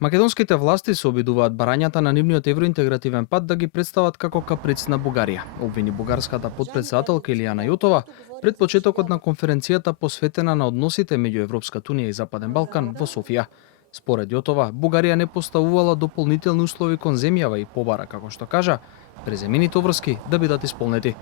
Македонските власти се обидуваат барањата на нивниот евроинтегративен пат да ги представат како каприц на Бугарија. Обвини бугарската потпредседателка Илијана Јотова пред почетокот на конференцијата посветена на односите меѓу Европската унија и Западен Балкан во Софија. Според Јотова, Бугарија не поставувала дополнителни услови кон земјава и побара, како што кажа, преземените врски да бидат исполнети.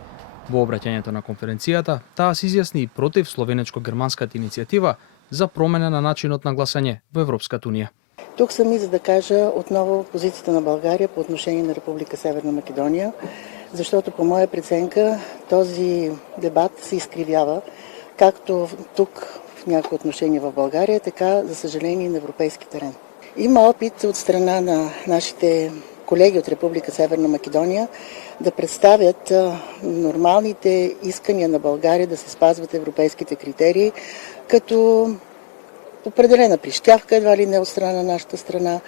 Во обраќањето на конференцијата, таа се изјасни и против словенечко-германската иницијатива за промена на начинот на гласање во Европската унија. Тук съм и за да кажа отново позицията на България по отношение на Република Северна Македония, защото по моя преценка този дебат се изкривява, както тук в някои отношения в България, така за съжаление и на европейски терен. Има опит от страна на нашите колеги от Република Северна Македония да представят нормалните искания на България да се спазват европейските критерии, като определена прищявка едва ли не от страна на нашата страна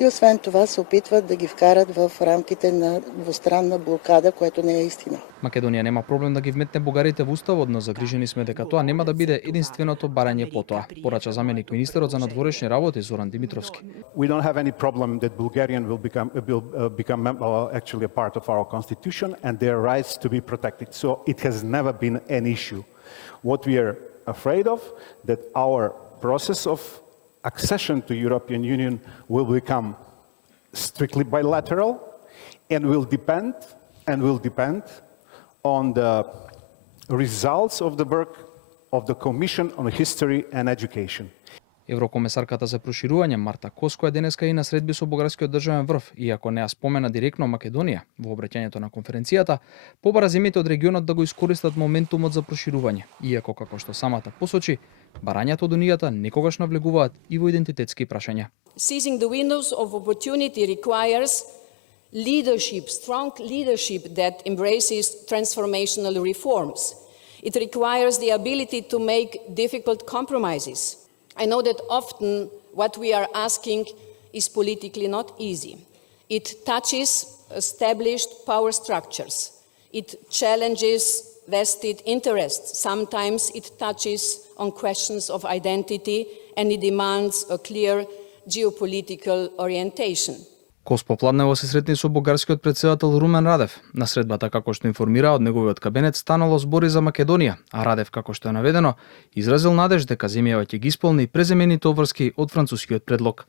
и освен това се опитват да ги вкарат в рамките на двустранна блокада, което не е истина. Македонија нема проблем да ги вметне бугарите во уставот, но загрижени сме дека тоа нема да биде единственото барање по тоа, порача заменик министерот за надворешни работи Зоран Димитровски. We don't have any problem that Bulgarian will become actually a part of our constitution and their rights to be protected. So it has never been an issue. What we are afraid of that our process of accession to European Union will become strictly bilateral and will depend on the results of the work of the Commission on History and Education. Еврокомесарката за проширување Марта Коско е денеска и на средби со бугарскиот државен врв, иако не ја спомена директно Македонија во обраќањето на конференцијата, побара земјите од регионот да го искористат моментумот за проширување, иако како што самата посочи, барањата од унијата некогаш навлегуваат и во идентитетски прашања. Seizing the windows of opportunity requires leadership, strong leadership that embraces transformational reforms. It requires the ability to make difficult compromises. I know that often what we are asking is politically not easy. It touches established power structures. It challenges vested interests. Sometimes it touches on questions of identity and it demands a clear geopolitical orientation. Кос попладнево се сретни со бугарскиот претседател Румен Радев. На средбата, како што информира од неговиот кабинет, станало збори за Македонија, а Радев, како што е наведено, изразил надеж дека земјава ќе ги исполни преземените обврски од францускиот предлог.